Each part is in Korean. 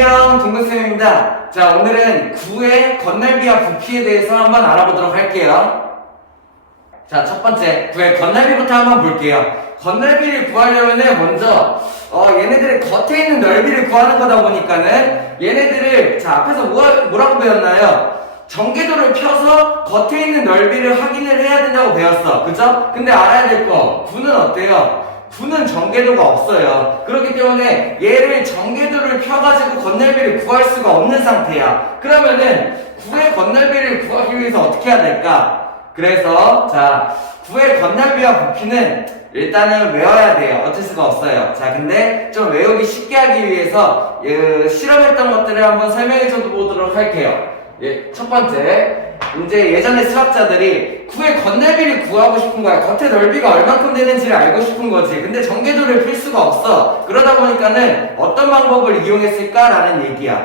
안녕, 동근쌤입니다. 자, 오늘은 구의 건널비와 부피에 대해서 한번 알아보도록 할게요. 자, 첫 번째, 구의 건널비부터 한번 볼게요. 건널비를 구하려면은 먼저 얘네들의 겉에 있는 넓이를 구하는 거다 보니까는 얘네들을, 자, 앞에서 뭐라고 배웠나요? 전개도를 펴서 겉에 있는 넓이를 확인을 해야 된다고 배웠어. 그죠? 근데 알아야 될 거, 구는 어때요? 구는 전개도가 없어요. 그렇기 때문에 얘를 전개도를 펴가지고 건널비를 구할 수가 없는 상태야. 그러면은 구의 건널비를 구하기 위해서 어떻게 해야 될까? 그래서 자, 구의 건널비와 부피는 일단은 외워야 돼요. 어쩔 수가 없어요. 자, 근데 좀 외우기 쉽게 하기 위해서 실험했던 것들을 한번 설명해 줘 보도록 할게요. 예, 첫 번째, 이제 예전에 수학자들이 구의 건널비를 구하고 싶은 거야. 겉의 넓이가 얼만큼 되는지를 알고 싶은 거지. 근데 전개도를 풀 수가 없어. 그러다 보니까는 어떤 방법을 이용했을까라는 얘기야.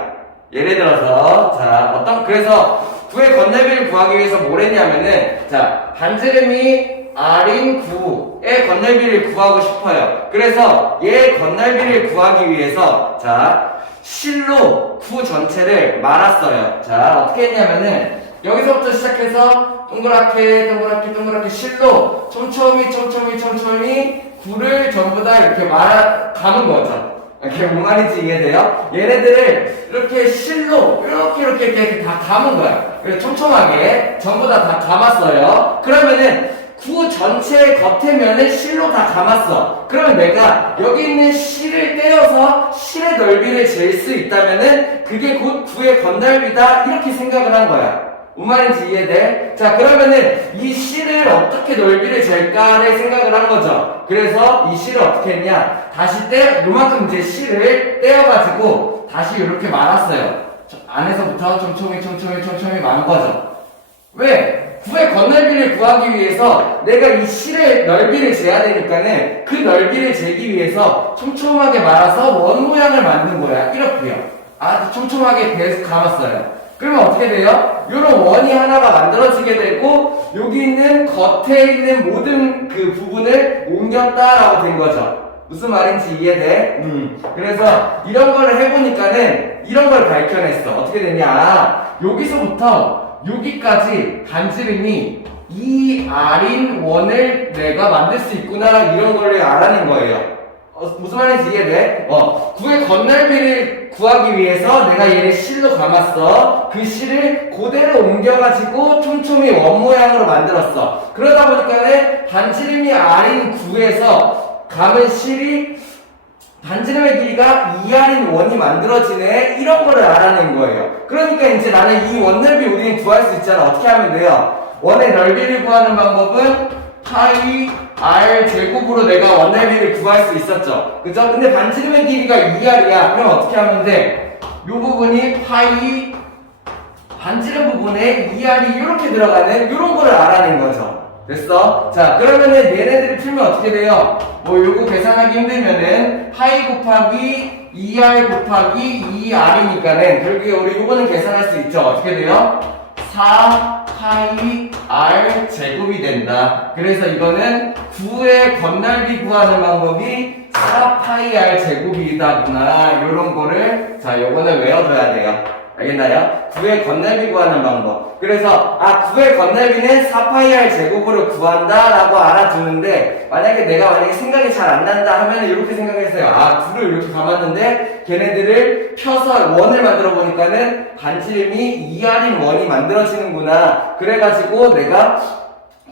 예를 들어서, 자, 그래서 구의 건널비를 구하기 위해서 뭘 했냐면은, 자, 반지름이 R인 구의 건널비를 구하고 싶어요. 그래서 얘 건널비를 구하기 위해서, 자, 실로 구 전체를 말았어요. 자, 어떻게 했냐면은 여기서부터 시작해서 동그랗게 실로 촘촘히 구를 전부 다 이렇게 감은 거죠. 이렇게 뭔 말인지 이해돼요? 얘네들을 이렇게 실로 이렇게 다 감은 거야. 그래서 촘촘하게 전부 다 감았어요. 그러면은 구 전체의 겉에 면을 실로 다 감았어. 그러면 내가 여기 있는 실을 떼어서 실의 넓이를 잴 수 있다면은 그게 곧 구의 건널비다, 이렇게 생각을 한 거야. 무슨 말인지 이해돼? 자, 그러면은 이 실을 어떻게 넓이를 잴까를 생각을 한 거죠. 그래서 이 실을 어떻게 했냐, 다시 요만큼 이제 실을 떼어가지고 다시 이렇게 말았어요. 안에서부터 촘촘히 마는 거죠. 왜? 구의 건널비를 구하기 위해서 내가 이 실의 넓이를 재야 되니까는 그 넓이를 재기 위해서 촘촘하게 말아서 원 모양을 만든 거야. 이렇게요. 아주 촘촘하게 감았어요. 그러면 어떻게 돼요? 요런 원이 하나가 만들어지게 되고 여기 있는 겉에 있는 모든 그 부분을 옮겼다라고 된 거죠. 무슨 말인지 이해돼? 그래서 이런 거를 해보니까는 이런 걸 밝혀냈어. 어떻게 되냐? 여기서부터 여기까지 반지름이 2R인 원을 내가 만들 수 있구나, 이런 걸 알아낸 거예요. 무슨 말인지 이해돼? 구의 건널비를 구하기 위해서 내가 얘를 실로 감았어. 그 실을 그대로 옮겨가지고 촘촘히 원 모양으로 만들었어. 그러다 보니까는 반지름이 R인 9에서 감은 실이 반지름의 길이가 2R인 원이 만들어지네, 이런 거를 알아낸 거예요. 그러니까 이제 나는 이 원 넓이 우리는 구할 수 있잖아. 어떻게 하면 돼요? 원의 넓이를 구하는 방법은 파이 R 제곱으로 내가 원 넓이를 구할 수 있었죠. 그죠? 근데 반지름의 길이가 2R이야. 그럼 어떻게 하면 돼? 요 부분이 파이 반지름 부분에 2R이 이렇게 들어가는 이런 거를 알아낸 거죠. 됐어? 자, 그러면은 얘네들을 풀면 어떻게 돼요? 요거 계산하기 힘들면은 파이 곱하기 2R 곱하기 2R이니까는 결국에 우리 요거는 계산할 수 있죠. 어떻게 돼요? 4 파이 R 제곱이 된다. 그래서 이거는 9의 건널비 구하는 방법이 4 파이 R 제곱이다구나, 요런 거를, 자, 요거는 외워둬야 돼요. 알겠나요? 9의 건널비 구하는 방법. 그래서 9의 건널비는 4파이R 제곱으로 구한다 라고 알아두는데, 만약에 생각이 잘 안 난다 하면 이렇게 생각했어요. 9를 이렇게 감았는데 걔네들을 펴서 원을 만들어 보니까는 반지름이 2R인 원이 만들어지는구나. 그래가지고 내가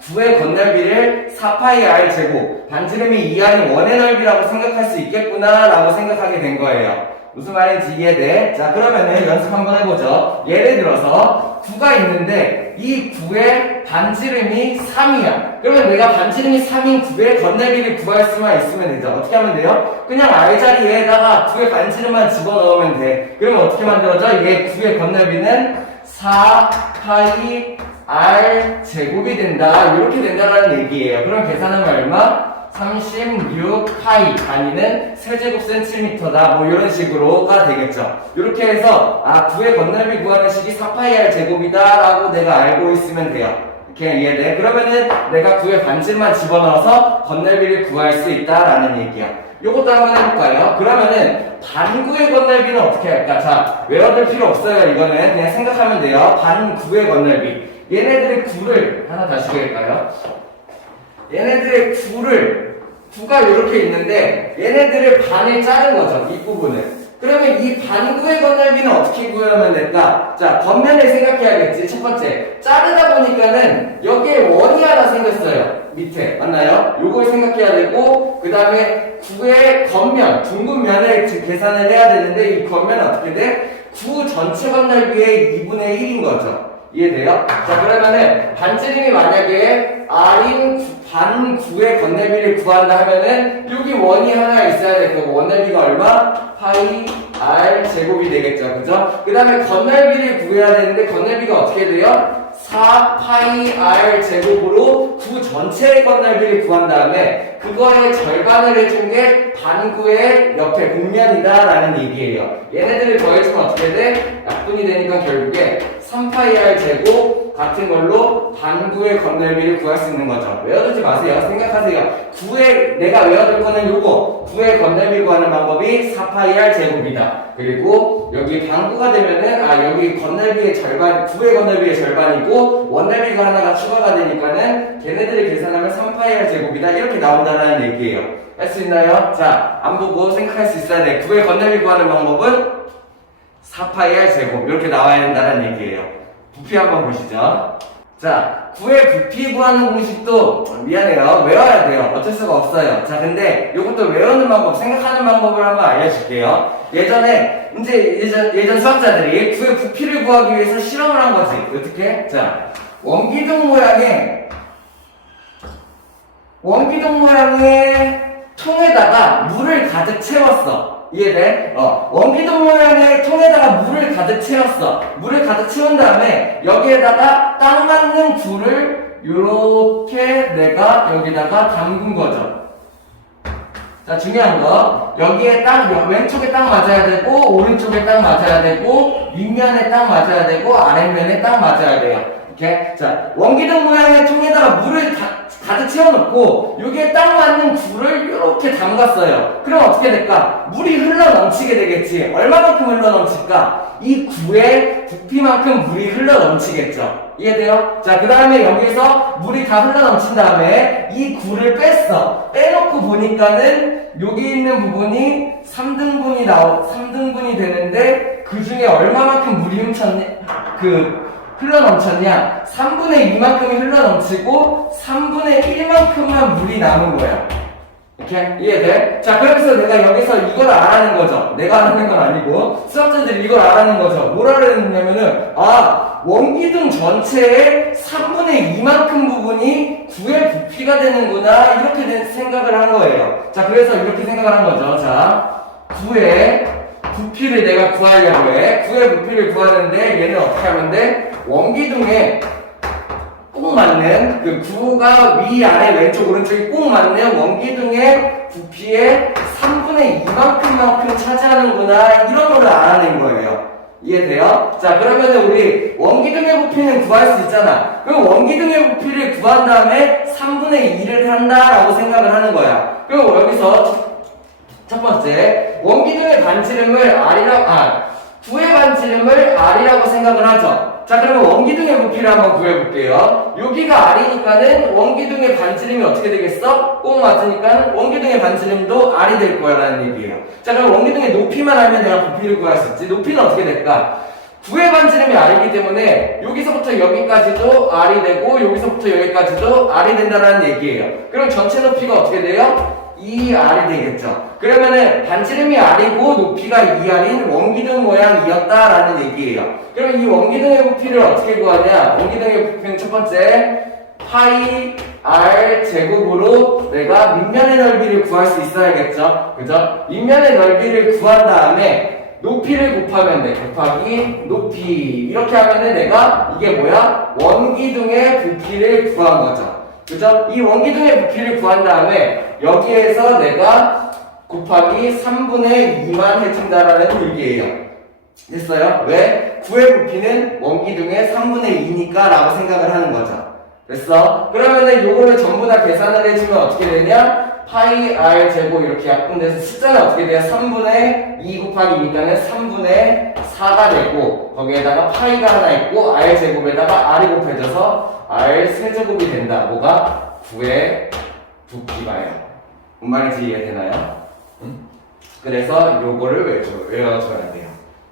9의 건널비를 4파이R 제곱, 반지름이 2R인 원의 넓이라고 생각할 수 있겠구나 라고 생각하게 된 거예요. 무슨 말인지 이해돼? 자, 그러면은 연습 한번 해보죠. 예를 들어서 9가 있는데 이 9의 반지름이 3이야. 그러면 내가 반지름이 3인 9의 건널비를 구할 수만 있으면 되죠. 어떻게 하면 돼요? 그냥 R자리에다가 9의 반지름만 집어넣으면 돼. 그러면 어떻게 만들어져? 얘 9의 건널비는 4파이 R 제곱이 된다, 이렇게 된다라는 얘기예요. 그럼 계산하면 얼마? 36파이 단위는 세제곱 센티미터다, 뭐 이런 식으로가 되겠죠. 이렇게 해서 9의 건널비 구하는 식이 4파이 R 제곱이다 라고 내가 알고 있으면 돼요. 이렇게 이해돼? 그러면은 내가 9의 반지름만 집어넣어서 건널비를 구할 수 있다라는 얘기야. 요것도 한번 해볼까요? 그러면은 반구의 건널비는 어떻게 할까? 자, 외워둘 필요 없어요. 이거는 그냥 생각하면 돼요. 반구의 건널비. 얘네들의 구를 하나 다시 할까요? 얘네들의 구가 이렇게 있는데 얘네들을 반을 자른 거죠. 이 부분을. 그러면 이 반구의 건널비는 어떻게 구하면 될까? 자, 겉면을 생각해야겠지. 첫 번째, 자르다 보니까는 여기에 원이 하나 생겼어요. 밑에 맞나요? 요걸 생각해야 되고, 그 다음에 구의 겉면, 둥근 면을 계산을 해야 되는데 이 겉면은 어떻게 돼? 구 전체 건널비의 2분의 1인 거죠. 이해돼요? 자, 그러면은 반지름이 만약에 R인 반구의 건널비를 구한다 하면은 여기 원이 하나 있어야 될 거고, 원넓이가 얼마? 파이 R 제곱이 되겠죠. 그죠? 그 다음에 건널비를 구해야 되는데 건널비가 어떻게 돼요? 4 파이 R 제곱으로 구 전체의 건널비를 구한 다음에 그거의 절반을 해준 게 반구의 옆에 곡면이다 라는 얘기예요. 얘네들을 더해주면 어떻게 돼? 약분이 되니까 결국에 3파이 R 제곱 같은 걸로 반구의 건널비를 구할 수 있는 거죠. 외워두지 마세요. 생각하세요. 내가 외워둘 거는 요거. 구의 건널비 구하는 방법이 4파이 R 제곱이다. 그리고 여기 반구가 되면은 여기 건널비의 절반, 구의 건널비의 절반이고 원넓이가 하나가 추가가 되니까는 걔네들을 계산하면 3파이 R 제곱이다. 이렇게 나온다는 얘기예요. 할 수 있나요? 자, 안 보고 생각할 수 있어야 돼. 구의 건널비 구하는 방법은 4파이 R 제곱 이렇게 나와야 된다는 얘기예요. 부피 한번 보시죠. 자, 구의 부피 구하는 공식도 미안해요. 외워야 돼요. 어쩔 수가 없어요. 자, 근데 이것도 외우는 방법, 생각하는 방법을 한번 알려줄게요. 예전 수학자들이 구의 부피를 구하기 위해서 실험을 한 거지. 어떻게? 자, 원기둥 모양의 통에다가 물을 가득 채웠어. 이해돼? 원기둥 모양의 통에다가 물을 가득 채웠어. 물을 가득 채운 다음에 여기에다가 딱 맞는 굴을 요렇게 내가 여기다가 담근 거죠. 자, 중요한 거. 여기에 왼쪽에 딱 맞아야 되고, 오른쪽에 딱 맞아야 되고, 윗면에 딱 맞아야 되고, 아랫면에 딱 맞아야 돼요. 이렇게. 자, 원기둥 모양의 통에다가 물을 가득 채워놓고 여기에 딱 맞는 굴을 이렇게 담갔어요. 그럼 어떻게 될까? 물이 흘러 넘치게 되겠지. 얼마만큼 흘러 넘칠까? 이 구의 부피만큼 물이 흘러 넘치겠죠. 이해돼요? 자, 그 다음에 여기서 물이 다 흘러 넘친 다음에 이 굴을 뺐어. 빼놓고 보니까는 여기 있는 부분이 3등분이 되는데 그 중에 얼마만큼 물이 흘러 넘쳤냐? 3분의 2만큼이 흘러 넘치고 3분의 1만큼만 물이 남은 거야. 이렇게? 이해돼? 자, 그래서 내가 여기서 이걸 알아낸 거죠. 내가 알아낸 건 아니고 수학자들이 이걸 알아낸 거죠. 뭘 알아냈냐면은 원기둥 전체의 3분의 2만큼 부분이 구의 부피가 되는구나 이렇게 생각을 한 거예요. 자, 그래서 이렇게 생각을 한 거죠. 자, 구의 부피를 내가 구하려고 해. 구의 부피를 구하는데 얘는 어떻게 하면 돼? 원기둥에 꼭 맞는 그 구가 위, 아래, 왼쪽, 오른쪽이 꼭 맞는 원기둥의 부피의 3분의 2만큼만큼 차지하는구나 이런 거를 알아낸 거예요. 이해돼요? 자, 그러면 우리 원기둥의 부피는 구할 수 있잖아. 그럼 원기둥의 부피를 구한 다음에 3분의 2를 한다라고 생각을 하는 거야. 그럼 여기서 첫 번째, 원기둥의 반지름을 구의 반지름을 R이라고 생각을 하죠. 자, 그러면 원기둥의 부피를 한번 구해볼게요. 여기가 R이니까는 원기둥의 반지름이 어떻게 되겠어? 꼭 맞으니까 원기둥의 반지름도 R이 될 거라는 얘기예요. 자, 그럼 원기둥의 높이만 알면 내가 부피를 구할 수 있지. 높이는 어떻게 될까? 구의 반지름이 R이기 때문에 여기서부터 여기까지도 R이 되고 여기서부터 여기까지도 R이 된다는 얘기예요. 그럼 전체 높이가 어떻게 돼요? 2R이 되겠죠. 그러면은 반지름이 R이고 높이가 2R인 원기둥 모양이었다라는 얘기예요. 그럼 이 원기둥의 부피를 어떻게 구하냐? 원기둥의 부피는 첫 번째 파이 R 제곱으로 내가 밑면의 넓이를 구할 수 있어야겠죠. 그죠? 밑면의 넓이를 구한 다음에 높이를 곱하면 돼. 곱하기 높이. 이렇게 하면은 내가 이게 뭐야? 원기둥의 부피를 구한 거죠. 그죠? 이 원기둥의 부피를 구한 다음에 여기에서 내가 곱하기 3분의 2만 해준다라는 얘기예요. 됐어요? 왜? 구의 부피는 원기둥의 3분의 2니까 라고 생각을 하는 거죠. 됐어? 그러면은 요거를 전부 다 계산을 해주면 어떻게 되냐? 파이 r 제곱 이렇게 약분돼서 숫자는 어떻게 돼요? 3분의 2 곱하기 2니까는 3분의 4가 되고 거기에다가 파이가 하나 있고 r 제곱에다가 r이 곱해져서 r 세제곱이 된다. 뭐가? 9의 부피가요. 뭔 말인지 이해되나요? 그래서 요거를 외워줘야 돼요.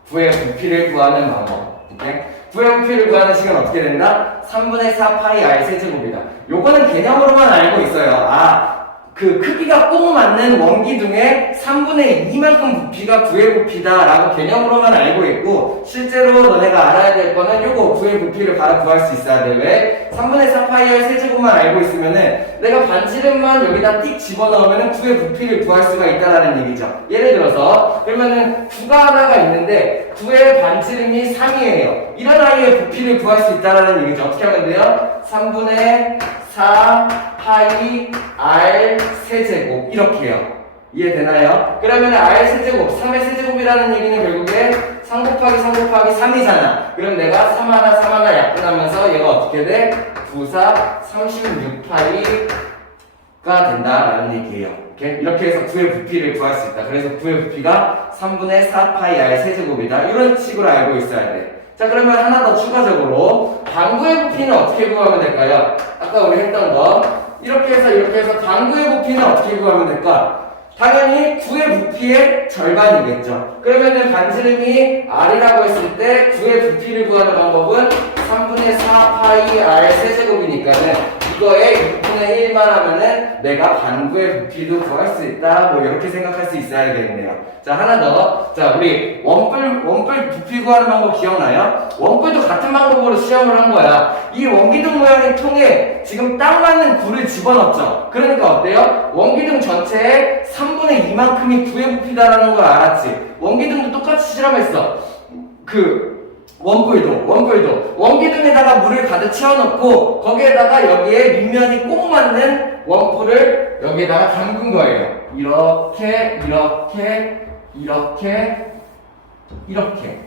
9의 부피를 구하는 방법. 오케이? 9의 부피를 구하는 식은 어떻게 된다? 3분의 4 파이 r 세제곱이다. 요거는 개념으로만 알고 있어요. 그 크기가 꼭 맞는 원기둥의 3분의 2만큼 부피가 9의 부피다 라고 개념으로만 알고 있고 실제로 너네가 알아야 될 거는 요거 9의 부피를 바로 구할 수 있어야 돼. 왜? 3분의 4 파이 r 세제곱만 알고 있으면은 내가 반지름만 여기다 띡 집어넣으면은 9의 부피를 구할 수가 있다라는 얘기죠. 예를 들어서 그러면은 9가 하나가 있는데 9의 반지름이 3이에요. 이런 아이의 부피를 구할 수 있다라는 얘기죠. 어떻게 하면 돼요? 3분의 4 파이 r 세제곱 이렇게요. 이해되나요? 그러면 r 세제곱 3의 세제곱이라는 얘기는 결국에 3 곱하기 3 곱하기 3이잖아. 그럼 내가 3 하나 3 하나 약분하면서 얘가 어떻게 돼? 9, 4, 36파이가 된다라는 얘기예요. 이렇게 해서 9의 부피를 구할 수 있다. 그래서 9의 부피가 3분의 4 파이 r 세제곱이다. 이런 식으로 알고 있어야 돼. 자, 그러면 하나 더 추가적으로 당구의 부피는 어떻게 구하면 될까요? 아까 우리 했던 거 이렇게 해서 당구의 부피는 어떻게 구하면 될까? 당연히 9의 부피의 절반이겠죠. 그러면은 반지름이 r이라고 했을 때 9의 부피를 구하는 방법은 3분의 4 파이 r 세제곱이니까는 이거에 6분의 1만 하면은 내가 반구의 부피도 구할 수 있다. 뭐 이렇게 생각할 수 있어야겠네요. 자, 하나 더. 자, 우리 원뿔 부피 구하는 방법 기억나요? 원뿔도 같은 방법으로 시험을 한 거야. 이 원기둥 모양의 통에 지금 딱 맞는 구를 집어넣었죠. 그러니까 어때요? 원기둥 전체에 3분의 2만큼이 9의 부피다라는 걸 알았지. 원기둥도 똑같이 실험했어. 원뿔도 원기둥에다가 물을 가득 채워놓고 거기에다가 여기에 밑면이 꼭 맞는 원뿔을 여기에다가 담근 거예요. 이렇게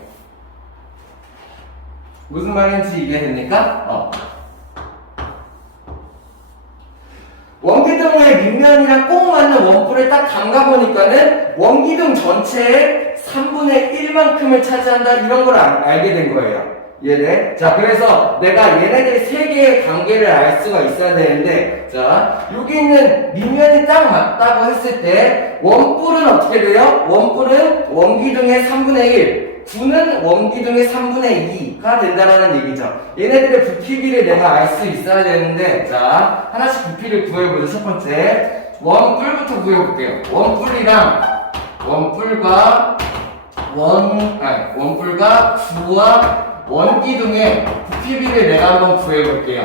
무슨 말인지 이해됩니까? 원기둥의 밑면이랑 꼭 맞는 원뿔을 딱 담가보니까는 원기둥 전체의 3분의 1만큼을 차지한다 이런 걸 알게 된 거예요. 이해돼? 자, 그래서 내가 얘네들 세 개의 관계를 알 수가 있어야 되는데, 자, 여기 있는 밑면이 딱 맞다고 했을 때 원뿔은 어떻게 돼요? 원뿔은 원기둥의 3분의 1 9는 원기둥의 3분의 2가 된다는 얘기죠. 얘네들의 부피비를 내가 알 수 있어야 되는데, 자, 하나씩 부피를 구해보죠. 첫 번째, 원뿔부터 구해볼게요. 원뿔과 9와 원기둥의 부피비를 내가 한번 구해볼게요.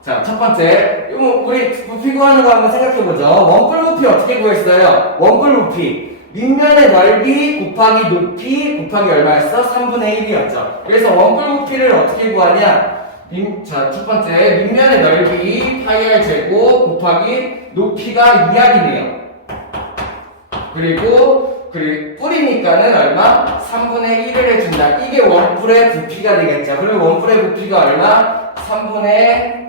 자, 첫 번째, 우리 부피 구하는 거 한번 생각해보죠. 원뿔 부피 어떻게 구했어요? 원뿔 부피. 밑면의 넓이 곱하기 높이 곱하기 얼마였어? 3분의 1이었죠. 그래서 원뿔 부피를 어떻게 구하냐? 자, 첫 번째, 밑면의 넓이 파이 r 제곱 곱하기 높이가 2r이네요. 그리고 뿌리니까는 얼마? 3분의 1을 해준다. 이게 원뿔의 부피가 되겠죠. 그러면 원뿔의 부피가 얼마? 3분의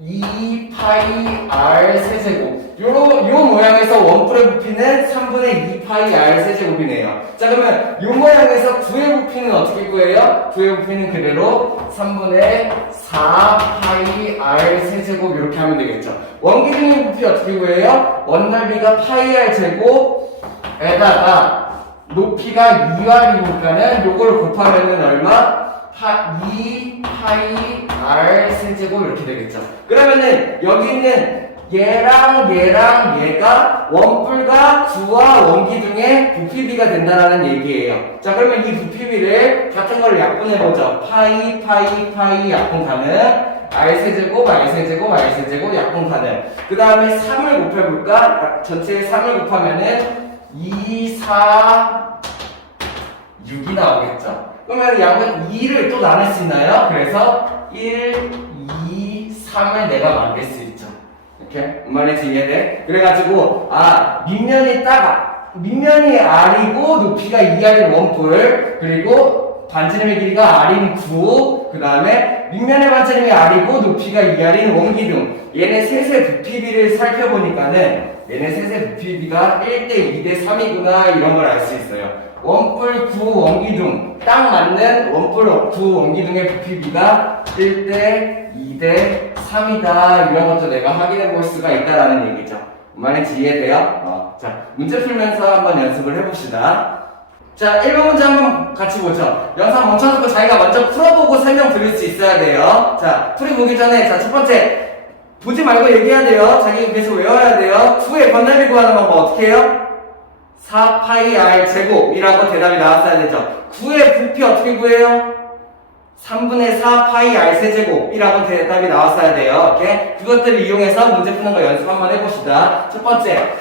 2 파이 r 세제곱. 요 모양에서 원뿔의 부피는 3분의 2 파이 r 세제곱이네요. 자, 그러면 요 모양에서 9의 부피는 어떻게 구해요? 9의 부피는 그대로 3분의 4 파이 r 세제곱 이렇게 하면 되겠죠. 원기둥의 부피 어떻게 구해요? 원넓이가 파이 r 제곱에다가 높이가 2r이니까는 요걸 곱하면은 얼마? 2 파이 r 세제곱 이렇게 되겠죠. 그러면은 여기 있는 얘랑 얘가 원뿔과 9와 원기둥의 부피비가 된다는 얘기예요. 자, 그러면 이 부피비를 같은 걸 약분해보죠. 파이 약분 가능. r 세제곱 약분 가능. 그 다음에 3을 곱해볼까? 전체에 3을 곱하면은 2, 4, 6이 나오겠죠. 그러면 양은 2를 또 나눌 수 있나요? 그래서 1, 2, 3을 내가 만들 수 있죠. 이렇게? 뭔 말인지 이해돼? 그래가지고, 밑면이 r이고, 높이가 2r인 원뿔, 그리고 반지름의 길이가 r인 9, 그 다음에 다음에 밑면의 반지름이 R이고 높이가 2R인 원기둥. 얘네 셋의 부피비를 살펴보니까는 얘네 셋의 부피비가 1대 2대 3이구나 이런 걸 알 수 있어요. 원뿔 9 원기둥 딱 맞는 원뿔 9 원기둥의 부피비가 1대 2대 3이다 이런 것도 내가 확인해 볼 수가 있다라는 얘기죠. 뭔 말인지 이해돼요? 자, 문제 풀면서 한번 연습을 해봅시다. 자, 1번 문제 한번 같이 보죠. 영상 멈춰놓고 자기가 먼저 풀어보고 설명 드릴 수 있어야 돼요. 자, 풀이 보기 전에, 자, 첫 번째. 보지 말고 얘기해야 돼요. 자기 계속 외워야 돼요. 9의 건널비 구하는 방법 어떻게 해요? 4파이 r 제곱이라고 대답이 나왔어야 되죠. 9의 부피 어떻게 구해요? 3분의 4파이 r 세제곱이라고 대답이 나왔어야 돼요. 이렇게 그것들을 이용해서 문제 푸는 거 연습 한번 해봅시다. 첫 번째.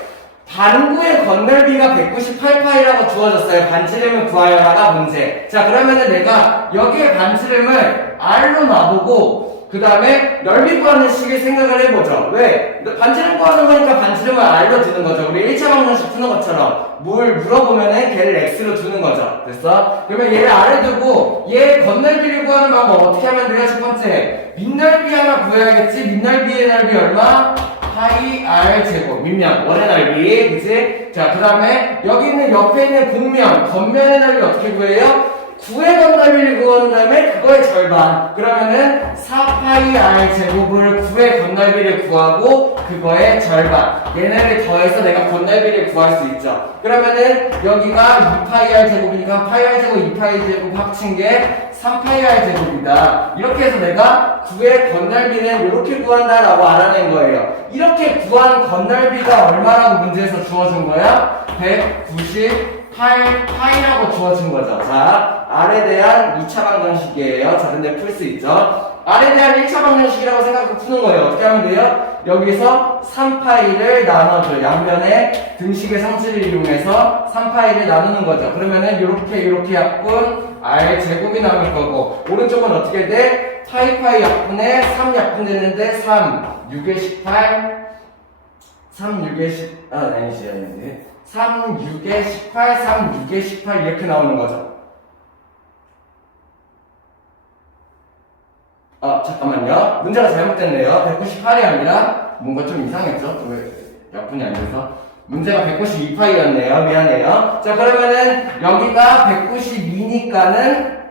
반구의 건널비가 198파이라고 주어졌어요. 반지름을 구하여라가 문제. 자, 그러면은 내가 여기에 반지름을 R로 놔두고 그 다음에 넓이 구하는 식을 생각을 해보죠. 왜? 반지름 구하는 거니까 반지름을 R로 두는 거죠. 우리 1차 방정식 푸는 것처럼 뭘 물어보면은 걔를 X로 두는 거죠. 됐어? 그러면 얘를 R에 두고 얘 건널비를 구하는 방법 어떻게 하면 돼요? 첫 번째, 밑넓이 하나 구해야겠지? 밑넓이의 넓이 얼마? 파이 r 제곱 밑면 원의 넓이 그치? 자, 그 다음에 여기 있는 옆에 있는 곡면 겉면의 넓이 어떻게 구해요? 9의 건널비를 구한 다음에 그거의 절반 그러면은 4파이 r 제곱을 9의 건널비를 구하고 그거의 절반 얘네를 더해서 내가 건널비를 구할 수 있죠. 그러면은 여기가 2파이 r 제곱이니까 파이 r 제곱 2파이 제곱 합친 게 3파이 r 제곱이다. 이렇게 해서 내가 9의 건널비는 이렇게 구한다라고 알아낸 거예요. 이렇게 구한 건널비가 얼마라고 문제에서 주어진 거야? 198파이라고 주어진 거죠. 자, R에 대한 2차 방정식이에요. 자, 근데 풀 수 있죠. R에 대한 1차 방정식이라고 생각하고 푸는 거예요. 어떻게 하면 돼요? 여기서 3파이를 나눠줘. 양변의 등식의 성질을 이용해서 3파이를 나누는 거죠. 그러면은 이렇게 약분 R 제곱이 남을 거고 오른쪽은 어떻게 돼? 파이 약분에 3 약분 되는데 3 6에 18 3 6에 10 아니지 3 6에 18 3 6에 18 이렇게 나오는 거죠. 잠깐만요. 문제가 잘못됐네요. 198이 아니라 뭔가 좀 이상했죠? 왜 약분이 안 돼서 문제가 192파이였네요. 미안해요. 자, 그러면은 여기가 192니까는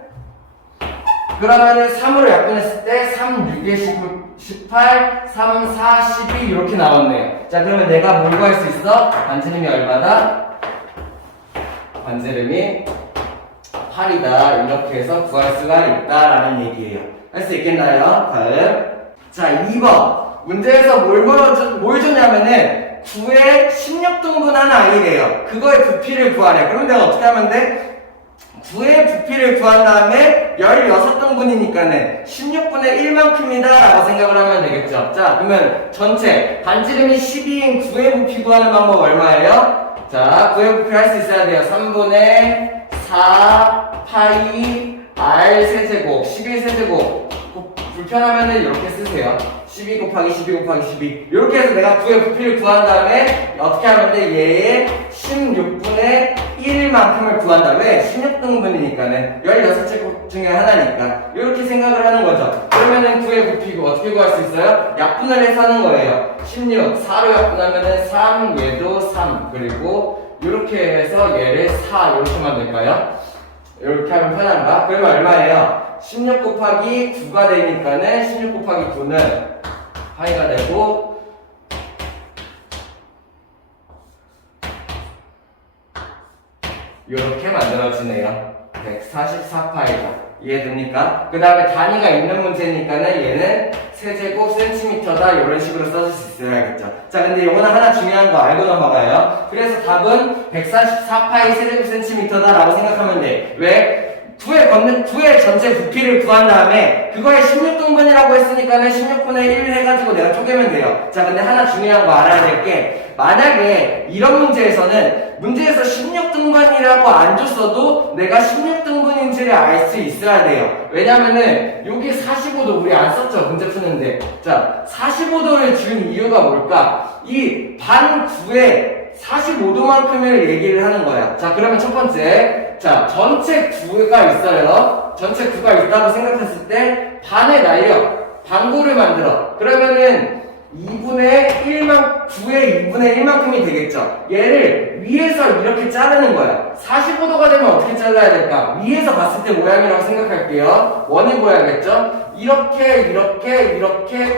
그러면은 3으로 약분했을 때 3, 6에 18, 3, 4, 12 이렇게 나왔네요. 자, 그러면 내가 뭘 구할 수 있어? 반지름이 얼마다? 반지름이 8이다. 이렇게 해서 구할 수가 있다라는 얘기예요. 할 수 있겠나요? 다음. 자, 2번. 문제에서 뭘 줬냐면은 9의 16등분하는 아이래요. 그거의 부피를 구하래. 그럼 내가 어떻게 하면 돼? 9의 부피를 구한 다음에 16등분이니까는 16분의 1만큼이다 라고 생각을 하면 되겠죠. 자, 그러면 전체 반지름이 12인 9의 부피 구하는 방법 얼마예요? 자, 9의 부피 할 수 있어야 돼요. 3분의 4 파이 r 세제곱 11세제곱 불편하면은 이렇게 쓰세요. 12 곱하기 12 곱하기 12 이렇게 해서 내가 9의 부피를 구한 다음에 어떻게 하면 돼? 얘의 16분의 1만큼을 구한 다음에 16등분이니까는 16제곱 중에 하나니까 이렇게 생각을 하는 거죠. 그러면은 9의 부피고 어떻게 구할 수 있어요? 약분을 해서 하는 거예요. 16 4로 약분하면은 3 얘도 3 그리고 이렇게 해서 얘를 4 이렇게만 될까요? 이렇게 하면 편한가? 그러면 얼마예요? 16 곱하기 9가 되니까는 16 곱하기 9는 파이가 되고 이렇게 만들어지네요. 144파이가 이해됩니까? 그 다음에 단위가 있는 문제니까는 얘는 세제곱 센티미터다 이런 식으로 써줄 수 있어야겠죠. 자, 근데 이거는 하나 중요한 거 알고 넘어가요. 그래서 답은 144파이 세제곱 센티미터다 라고 생각하면 돼. 왜? 9의 전체 부피를 구한 다음에 그거에 16등분이라고 했으니까는 16분의 1 해가지고 내가 쪼개면 돼요. 자, 근데 하나 중요한 거 알아야 될 게 만약에 이런 문제에서는 문제에서 16등분이라고 안 줬어도 내가 16등분인지를 알 수 있어야 돼요. 왜냐면은 여기 45도 우리 안 썼죠? 문제 푸는데. 자, 45도를 준 이유가 뭘까? 이 반 9에 45도만큼을 얘기를 하는 거야. 자, 그러면 첫 번째 자, 전체 구가 있어요. 전체 구가 있다고 생각했을 때 반에 날려. 반구를 만들어. 그러면은 2분의 1만, 9의 2분의 1만큼이 되겠죠. 얘를 위에서 이렇게 자르는 거야. 45도가 되면 어떻게 잘라야 될까? 위에서 봤을 때 모양이라고 생각할게요. 원이 보여야겠죠?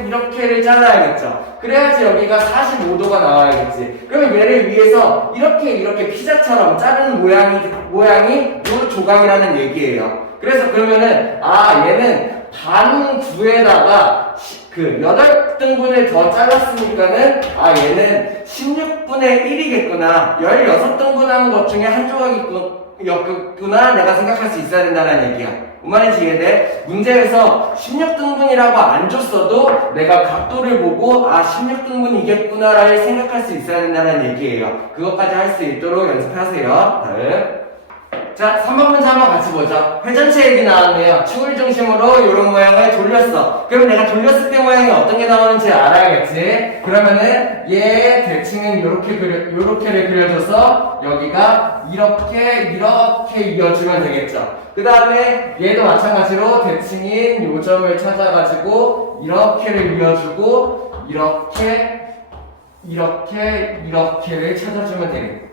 이렇게를 잘라야겠죠. 그래야지 여기가 45도가 나와야겠지. 그러면 얘를 위에서 이렇게 피자처럼 자르는 모양이 요 조각이라는 얘기예요. 그래서 그러면은, 얘는 반 구에다가 그 8등분을 더 잘랐으니까는 얘는 16분의 1이겠구나. 16등분 한 것 중에 한 조각이었구나. 내가 생각할 수 있어야 된다는 얘기야. 뭔 말인지 이해돼? 문제에서 16등분이라고 안 줬어도 내가 각도를 보고 16등분이겠구나를 생각할 수 있어야 된다는 얘기예요. 그것까지 할 수 있도록 연습하세요. 다음. 자, 3번 문제 한번 같이 보죠. 회전체 얘기 나왔네요. 축을 중심으로 이런 모양을 돌렸어. 그럼 내가 돌렸을 때 모양이 어떤 게 나오는지 알아야겠지? 그러면은 얘 대칭은 요렇게를 그려줘서 여기가 이렇게 이어주면 되겠죠. 그 다음에 얘도 마찬가지로 대칭인 요점을 찾아가지고 이렇게를 이어주고 이렇게를 찾아주면 되겠죠.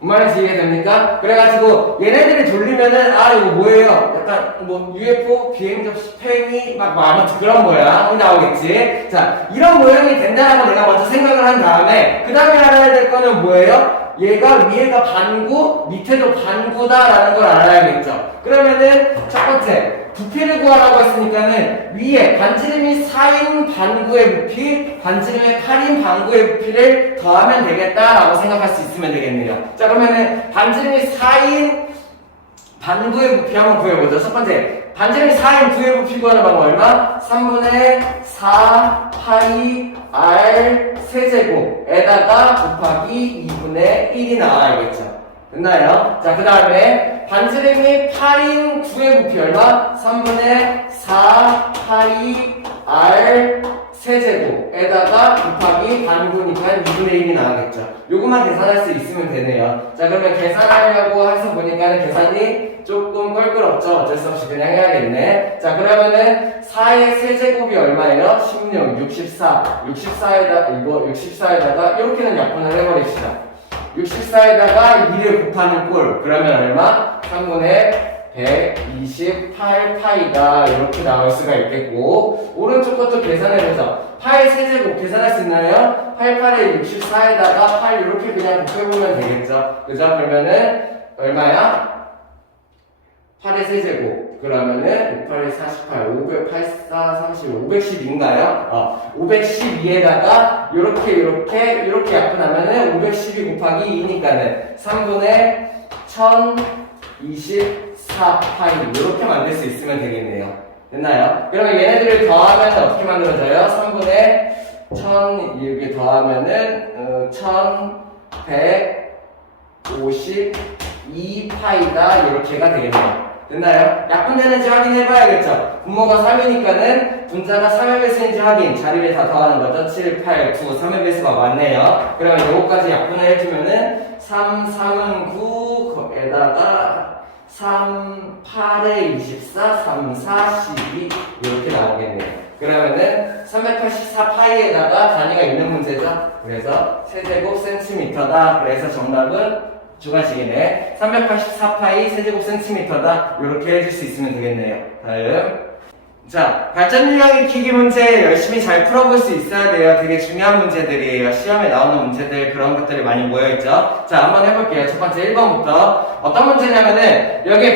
뭔 말인지 이해됩니까? 그래가지고 얘네들이 돌리면은 이거 뭐예요? 약간 뭐 UFO, 비행접시, 팽이 아무튼 그런 모양이 나오겠지. 자, 이런 모양이 된다라고 내가 먼저 생각을 한 다음에 그 다음에 알아야 될 거는 뭐예요? 얘가 위에가 반구, 밑에도 반구다라는 걸 알아야겠죠. 그러면은 첫 번째 부피를 구하라고 했으니까는 위에 반지름이 4인 반구의 부피, 반지름이 8인 반구의 부피를 더하면 되겠다라고 생각할 수 있으면 되겠네요. 자, 그러면은 반지름이 4인 반구의 부피 한번 구해보죠. 첫 번째, 반지름이 4인 구의 부피 구하는 방법 얼마? 3분의 4 파이 r 세제곱에다가 곱하기 2분의 1이 나와야겠죠. 됐나요? 자, 그 다음에 반지름이 8인 9의 부피 얼마? 3분의 4 파이 r 세제곱에다가 곱하기 반구니까 2분의 1이 나오겠죠. 요것만 계산할 수 있으면 되네요. 자, 그러면 계산하려고 해서 보니까 계산이 조금 껄끄럽죠. 어쩔 수 없이 그냥 해야겠네. 자, 그러면은 4의 세제곱이 얼마예요? 16, 64. 64에다가 이렇게는 약분을 해버립시다. 64에다가 2를 곱하는 꼴. 그러면 얼마? 3분의 128파이가 이렇게 나올 수가 있겠고, 오른쪽 것도 계산해보죠. 8 세제곱 계산할 수 있나요? 88에 64에다가 8 이렇게 그냥 곱해보면 되겠죠. 그죠? 그러면은 얼마야? 8의 세제곱. 그러면은 58에 48, 584, 35, 512인가요? 512에다가 요렇게 약분하면은 512 곱하기 2니까는 3분의 1024파이 이렇게 만들 수 있으면 되겠네요. 됐나요? 그러면 얘네들을 더하면 어떻게 만들어져요? 3분의 1000 이렇게 더하면은 1152파이가 이렇게가 되겠네요. 됐나요? 약분되는지 확인해봐야겠죠. 분모가 3이니까는 분자가 3의 배수인지 확인. 자리를 다 더하는 거죠. 7, 8, 9, 3의 배수가 맞네요. 그러면 요거까지 약분을 해주면은 3, 3은 9, 에다가 3, 8에 24, 3, 4, 12 이렇게 나오겠네요. 그러면은 384파이에다가 단위가 있는 문제죠. 그래서 세제곱 센티미터다. 그래서 정답은 주관식이네. 384파이 세제곱 센티미터다. 이렇게 해줄 수 있으면 되겠네요. 다음. 자, 발전율량 익히기 문제 열심히 잘 풀어볼 수 있어야 돼요. 되게 중요한 문제들이에요. 시험에 나오는 문제들 그런 것들이 많이 모여있죠. 자, 한번 해볼게요. 첫 번째 1번부터 어떤 문제냐면은 여기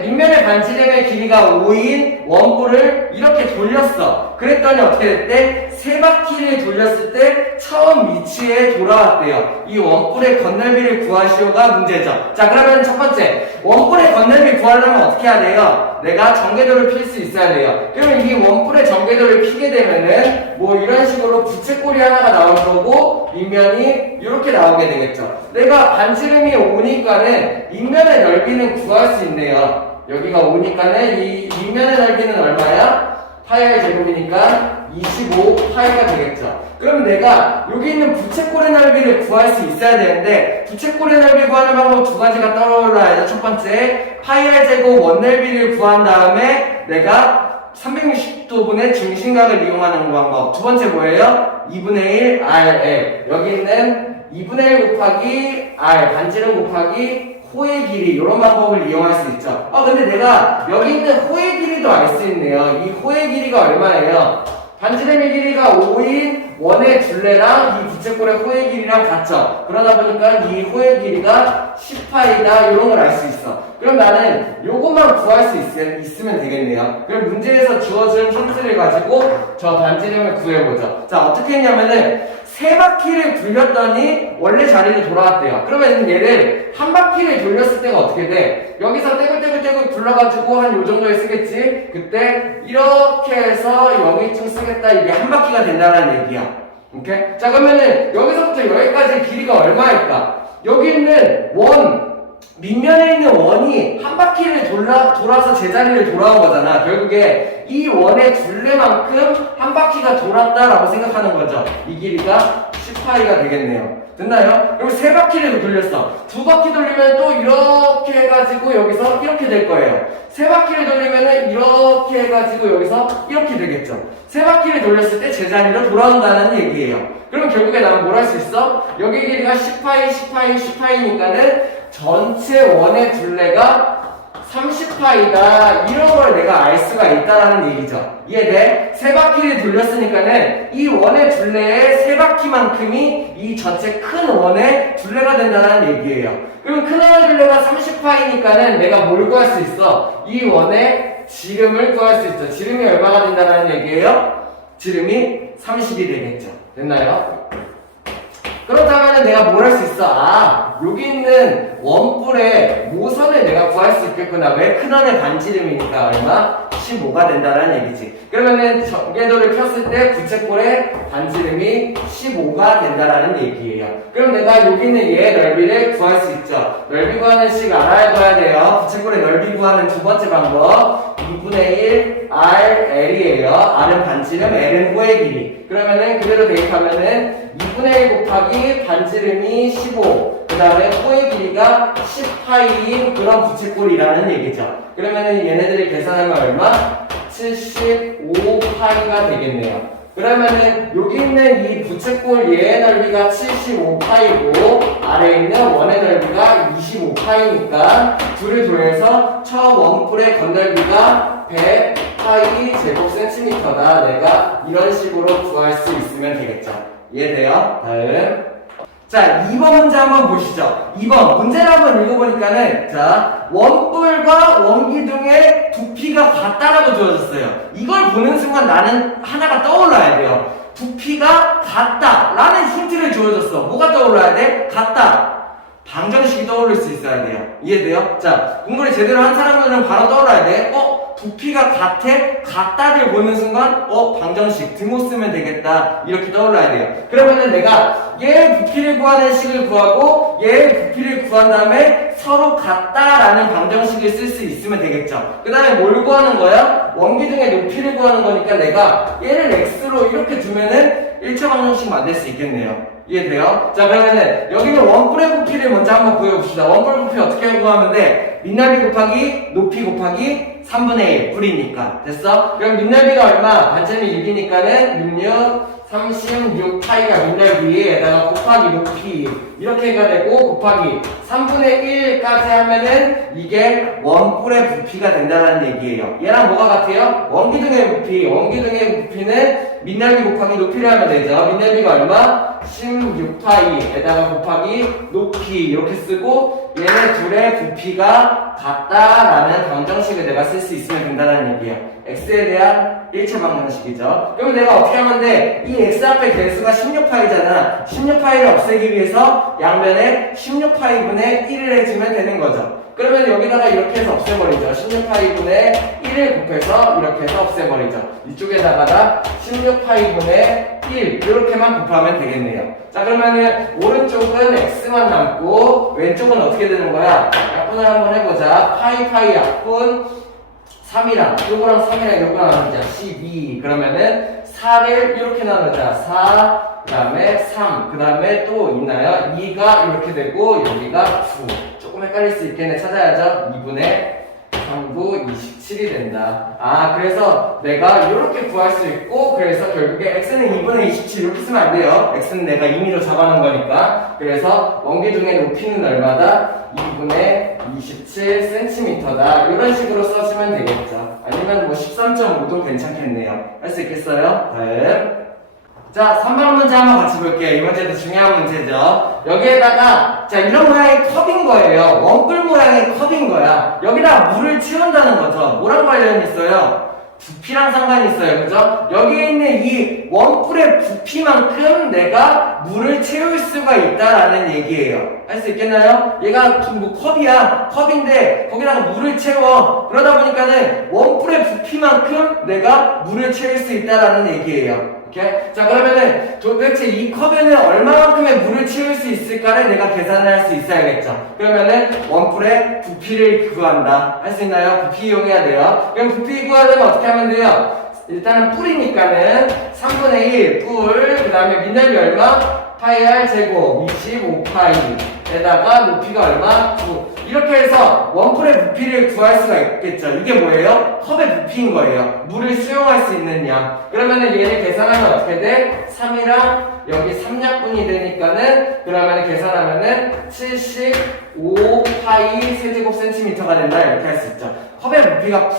밑면의 반지름의 길이가 5인 원뿔을 이렇게 돌렸어. 그랬더니 어떻게 됐대? 세 바퀴를 돌렸을 때 처음 위치에 돌아왔대요. 이 원뿔의 건널비를 구하시오가 문제죠. 자, 그러면 첫 번째 원뿔의 건널비 구하려면 어떻게 해야 돼요? 내가 전개도를 필 수 있어야 돼요. 그러면 이 원뿔의 전개도를 피게 되면은 뭐 이런 식으로 부채꼴이 하나가 나올 거고 밑면이 이렇게 나오게 되겠죠. 내가 반지름이 5니까는 밑면의 넓이는 구할 수 있네요. 여기가 5니까는 이 밑면의 넓이는 얼마야? 파이 r 제곱이니까 25파이가 되겠죠. 그럼 내가 여기 있는 부채꼴의 넓이를 구할 수 있어야 되는데 부채꼴의 넓이 구하는 방법 두 가지가 떠올라야죠. 첫 번째, 파이 r 제곱 원넓이를 구한 다음에 내가 360도분의 중심각을 이용하는 방법. 두 번째 뭐예요? 2분의 1 RL. 여기 있는 2분의 1 곱하기 R, 반지름 곱하기 호의 길이, 이런 방법을 이용할 수 있죠. 근데 내가 여기 있는 호의 길이도 알 수 있네요. 이 호의 길이가 얼마예요? 반지름의 길이가 5인 원의 둘레랑 이 부채꼴의 호의 길이랑 같죠. 그러다 보니까 이 호의 길이가 10파이다, 이런 걸 알 수 있어. 그럼 나는 요것만 구할 수 있으면 되겠네요. 그럼 문제에서 주어진 힌트를 가지고 저 반지름을 구해보죠. 자, 어떻게 했냐면은 세 바퀴를 굴렸더니 원래 자리로 돌아왔대요. 그러면 얘를 한 바퀴를 돌렸을 때가 어떻게 돼? 여기서 떼굴떼굴떼굴 굴러가지고 한 요 정도에 쓰겠지? 그때 이렇게 해서 여기쯤 쓰겠다. 이게 한 바퀴가 된다는 얘기야. 오케이? 자, 그러면은 여기서부터 여기까지 길이가 얼마일까? 여기 있는 밑면에 있는 원이 한 바퀴를 돌아서 제자리를 돌아온 거잖아. 결국에 이 원의 둘레만큼 한 바퀴가 돌았다라고 생각하는 거죠. 이 길이가 10파이가 되겠네요. 됐나요? 그리고 세 바퀴를 돌렸어. 두 바퀴 돌리면 또 이렇게 해가지고 여기서 이렇게 될 거예요. 세 바퀴를 돌리면은 이렇게 해가지고 여기서 이렇게 되겠죠. 세 바퀴를 돌렸을 때 제자리로 돌아온다는 얘기예요. 그럼 결국에 나는 뭘 할 수 있어? 여기 길이가 10파이, 10파이, 10파이니까는 전체 원의 둘레가 30파이다, 이런 걸 내가 알 수가 있다라는 얘기죠. 이해돼? 세 바퀴를 돌렸으니까는 이 원의 둘레의 세 바퀴만큼이 이 전체 큰 원의 둘레가 된다는 얘기예요. 그럼 큰 원의 둘레가 30파이니까는 내가 뭘 구할 수 있어? 이 원의 지름을 구할 수 있죠. 지름이 얼마가 된다는 얘기예요? 지름이 30이 되겠죠. 됐나요? 그렇다면 내가 뭘 할 수 있어? 여기 있는 원뿔의 모선을 내가 구할 수 있겠구나. 왜? 큰원의 반지름이니까 얼마? 15가 된다는 얘기지. 그러면은 전개도를 폈을 때 부채꼴의 반지름이 15가 된다는 얘기예요. 그럼 내가 여기 있는 얘의 넓이를 구할 수 있죠. 넓이 구하는 식 알아둬야 돼요. 부채꼴의 넓이 구하는 두 번째 방법, 2분의 1 RL이에요. R은 반지름, L은 호의 길이. 그러면은 그대로 대입하면은 2분의 1 곱하기 반지름이 15, 그 다음에 호의 길이가 10파이인 그런 부채꼴이라는 얘기죠. 그러면은 얘네들이 계산하면 얼마? 75파이가 되겠네요. 그러면은 여기 있는 이 부채꼴 얘의 넓이가 75파이고 아래에 있는 원의 넓이가 25파이니까 둘을 더해서 저 원뿔의 건널비가 100파이 제곱센티미터다. 내가 이런 식으로 구할 수 있으면 되겠죠. 이해돼요? 다음. 자, 2번 문제 한번 보시죠. 2번 문제를 한번 읽어보니까는, 자, 원뿔과 원기둥의 두피가 같다라고 주어졌어요. 이걸 보는 순간 나는 하나가 떠올라야 돼요. 두피가 같다라는 힌트를 주어졌어. 뭐가 떠올라야 돼? 같다. 방정식이 떠오를 수 있어야 돼요. 이해돼요? 자, 공부를 제대로 한 사람들은 바로 떠올라야 돼. 두피가 같다를 보는 순간 방정식 등호 쓰면 되겠다, 이렇게 떠올라야 돼요. 그러면은 내가 얘의 부피를 구하는 식을 구하고 얘의 부피를 구한 다음에 서로 같다라는 방정식을 쓸 수 있으면 되겠죠. 그 다음에 뭘 구하는 거야? 원기둥의 높이를 구하는 거니까 내가 얘를 x로 이렇게 두면은 1차 방정식 만들 수 있겠네요. 이해돼요? 자, 그러면은 여기는 원뿔의 부피를 먼저 한번 구해봅시다. 원뿔 부피 어떻게 구하면 돼? 밑넓이 곱하기 높이 곱하기 3분의 1 뿌리니까. 됐어? 그럼 밑넓이가 얼마? 반지름이 6이니까는 66 36파이가 밑넓이에다가 곱하기 높이 이렇게 해가 되고 곱하기 3분의 1까지 하면은 이게 원뿔의 부피가 된다는 얘기예요. 얘랑 뭐가 같아요? 원기둥의 부피. 원기둥의 부피는 밑넓이 곱하기 높이를 하면 되죠. 밑넓이가 얼마? 16파이에다가 곱하기 높이 이렇게 쓰고 얘네 둘의 부피가 같다라는 방정식을 내가 쓸 수 있으면 된다는 얘기예요. x에 대한 1차 방정식이죠. 그러면 내가 어떻게 하면 돼? 이 x 앞에 개수가 16파이잖아. 16파이를 없애기 위해서 양면에 16파이분의 1을 해주면 되는 거죠. 그러면 여기다가 이렇게 해서 없애버리죠. 16파이분의 1을 곱해서 이렇게 해서 없애버리죠. 이쪽에다가 16파이분의 1 이렇게만 곱하면 되겠네요. 자, 그러면은 오른쪽은 x만 남고 왼쪽은 어떻게 되는 거야? 약분을 한번 해보자. 파이 약분 3이랑 요거랑 3이랑 요거랑 나누자. 12. 그러면은 4를 이렇게 나누자. 4, 그 다음에 3, 그 다음에 또 있나요? 2가 이렇게 되고 여기가 9. 조금 헷갈릴 수 있겠네. 찾아야죠. 2분의 3구 27이 된다. 아, 그래서 내가 이렇게 구할 수 있고, 그래서 결국에 x는 2분의 27 이렇게 쓰면 안 돼요. x는 내가 임의로 잡아놓은 거니까. 그래서 원기둥의 높이는 얼마다? 2분의 27cm다. 이런 식으로 써주면 되겠죠. 아니면 뭐 13.5도 괜찮겠네요. 할 수 있겠어요? 다음. 자, 3번 문제 한번 같이 볼게요. 이 문제도 중요한 문제죠. 여기에다가, 자, 이런 모양의 컵인 거예요. 원뿔 모양의 컵인 거야. 여기다 물을 채운다는 거죠. 뭐랑 관련이 있어요? 부피랑 상관이 있어요. 그죠? 여기에 있는 이 원뿔의 부피만큼 내가 물을 채울 수가 있다라는 얘기예요. 할 수 있겠나요? 얘가 뭐 컵이야. 컵인데 거기다가 물을 채워. 그러다 보니까는 원뿔의 부피만큼 내가 물을 채울 수 있다라는 얘기예요. 오케이? 자, 그러면은 도대체 이 컵에는 얼마만큼의 물을 채울 수 있을까를 내가 계산을 할 수 있어야겠죠. 그러면은 원뿔의 부피를 구한다. 할 수 있나요? 부피 이용해야 돼요. 그럼 부피 구하려면 어떻게 하면 돼요? 일단은 뿔이니까는 3분의 1 뿔, 그 다음에 민날비 얼마? 파이 r 제곱 25파이에다가 높이가 얼마? 9. 이렇게 해서 원뿔의 부피를 구할 수가 있겠죠. 이게 뭐예요? 컵의 부피인 거예요. 물을 수용할 수 있는 양. 그러면은 얘를 계산하면 어떻게 돼? 3이랑 여기 3약분이 되니까는, 그러면은 계산하면은 75파이 세제곱 센티미터가 된다. 이렇게 할 수 있죠. 컵의 부피가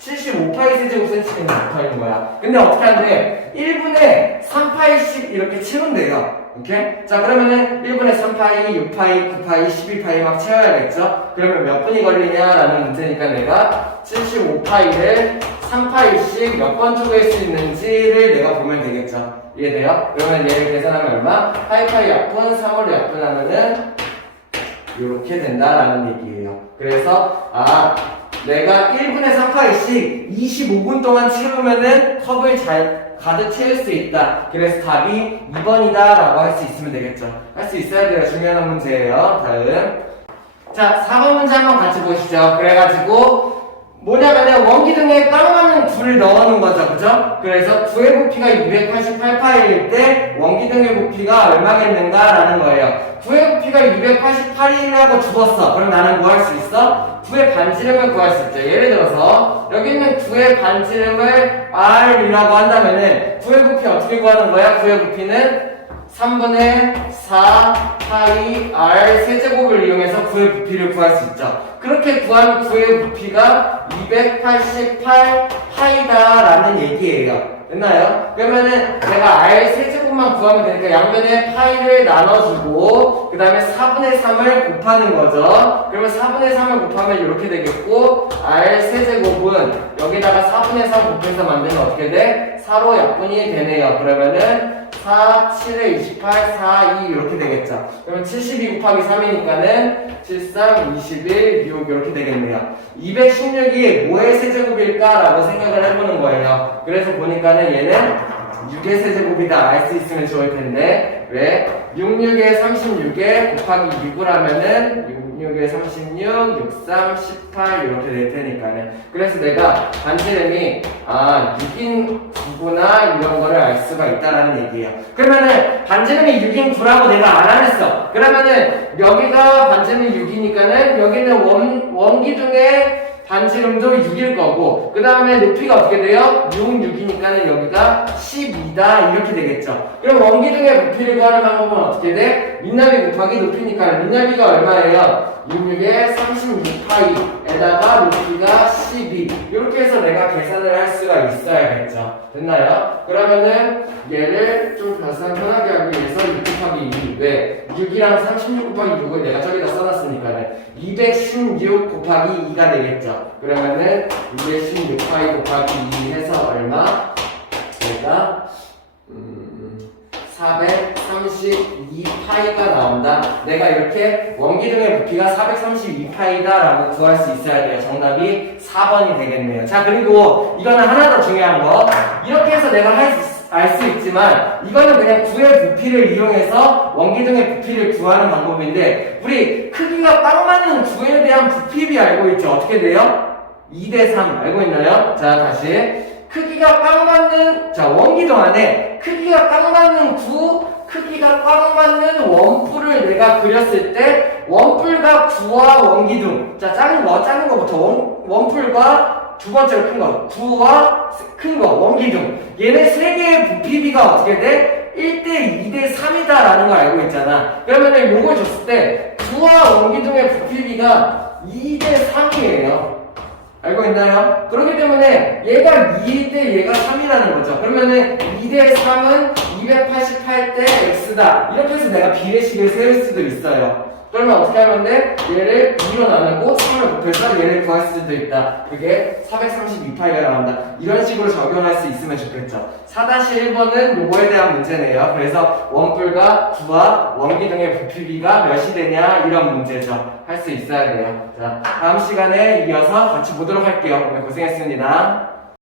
75파이 세제곱 센티미터인 거야. 근데 어떻게 하는데 1분의 3파이씩 이렇게 채운대요. 오케이? 자, 그러면은 1분의 3파이, 6파이, 9파이, 12파이 막 채워야겠죠? 그러면 몇 분이 걸리냐라는 문제니까 내가 75파이를 3파이씩 몇 번 투구할 수 있는지를 내가 보면 되겠죠? 이해돼요? 그러면 얘를 계산하면 얼마? 파이파이 약분, 3을 약분하면은 이렇게 된다라는 얘기예요. 그래서 내가 1분의 3파이씩 25분 동안 채우면은 컵을 가득 채울 수 있다. 그래서 답이 2번이다 라고 할 수 있으면 되겠죠. 할 수 있어야 돼요. 중요한 문제예요. 다음. 자, 4번 문제 한번 같이 보시죠. 그래가지고 뭐냐면은 원기둥에 딱 맞는 구를 넣어놓은 거죠. 그죠? 그래서 구의 부피가 288파일 때 원기둥의 부피가 얼마겠는가 라는 거예요. 구의 부피가 288이라고 죽었어. 그럼 나는 뭐 할 수 있어? 구의 반지름을 구할 수 있죠. 예를 들어서 여기 있는 구의 반지름을 R이라고 한다면은 구의 부피 어떻게 구하는 거야? 구의 부피는 3분의 4 파이 R 세제곱을 이용해서 구의 부피를 구할 수 있죠. 그렇게 구한 구의 부피가 288 파이다라는 얘기예요. 됐나요? 그러면은 내가 R 세제곱만 구하면 되니까 양면에 파이를 나눠주고 그 다음에 4분의 3을 곱하는 거죠. 그러면 4분의 3을 곱하면 이렇게 되겠고 R 세제곱은 여기다가 4분의 3 곱해서 만들면 어떻게 돼? 4로 약분이 되네요. 그러면은 4, 7에 28, 4, 2 이렇게 되겠죠. 그러면 72 곱하기 3이니까는 7, 3, 21, 6 이렇게 되겠네요. 216이 뭐의 세제곱일까? 라고 생각을 해보는 거예요. 그래서 보니까는 얘는 6의 세제곱이다 알 수 있으면 좋을 텐데 왜? 66에 36에 곱하기 6을 하면은 66에 36, 63, 18 이렇게 될 테니까는 그래서 내가 반지름이 6인 9구나 이런 거를 알 수가 있다라는 얘기예요. 그러면은 반지름이 6인 9라고 내가 알아냈어. 그러면은 여기가 반지름이 6이니까는 여기는 원기둥의 반지름도 6일 거고 그 다음에 높이가 어떻게 돼요? 6, 6이니까는 여기가 12다 이렇게 되겠죠. 그럼 원기둥의 부피를 구하는 방법은 어떻게 돼? 민나비 곱하기 높이니까 민나비가 얼마예요? 66에 36파이에다가 높이가 12 이렇게 해서 내가 계산을 할 수가 있어야겠죠. 됐나요? 그러면은 얘를 좀 편하게 하기 위해서 6 곱하기 2 왜? 6이랑 36 곱하기 6을 내가 저기다 써놨으니까는 216 곱하기 2가 되겠죠. 그러면은 216파이 곱하기 2 해서 얼마? 내가 432파이가 나온다. 내가 이렇게 원기둥의 부피가 432파이다 라고 구할 수 있어야 돼요. 정답이 4번이 되겠네요. 자, 그리고 이거는 하나 더 중요한 거. 이렇게 해서 내가 알 수 있지만 이거는 그냥 구의 부피를 이용해서 원기둥의 부피를 구하는 방법인데 우리 크기가 딱 맞는 구에 대한 부피비 알고 있죠? 어떻게 돼요? 2대3 알고 있나요? 자, 다시 크기가 꽉 맞는, 자, 원기둥 안에 크기가 꽉 맞는 구, 크기가 꽉 맞는 원뿔을 내가 그렸을 때 원뿔과 구와 원기둥, 자, 작은 거부터 원뿔과 두 번째로 큰 거, 구와 큰 거, 원기둥, 얘네 세 개의 부피비가 어떻게 돼? 1대 2대 3이다라는 걸 알고 있잖아. 그러면은 요걸 줬을 때 구와 원기둥의 부피비가 2대 3이에요. 알고 있나요? 그렇기 때문에 얘가 2대 얘가 3이라는 거죠. 그러면은 2대 3은 288대 x다. 이렇게 해서 내가 비례식을 세울 수도 있어요. 그러면 어떻게 하면 돼? 얘를 2로 나누고 3을 곱해서 얘를 구할 수도 있다. 그게 432파이가 나온다. 이런 식으로 적용할 수 있으면 좋겠죠. 4-1번은 요거에 대한 문제네요. 그래서 원뿔과 구와 원기둥의 부피비가 몇이 되냐 이런 문제죠. 할 수 있어야 돼요. 자, 다음 시간에 이어서 같이 보도록 할게요. 오늘 고생했습니다.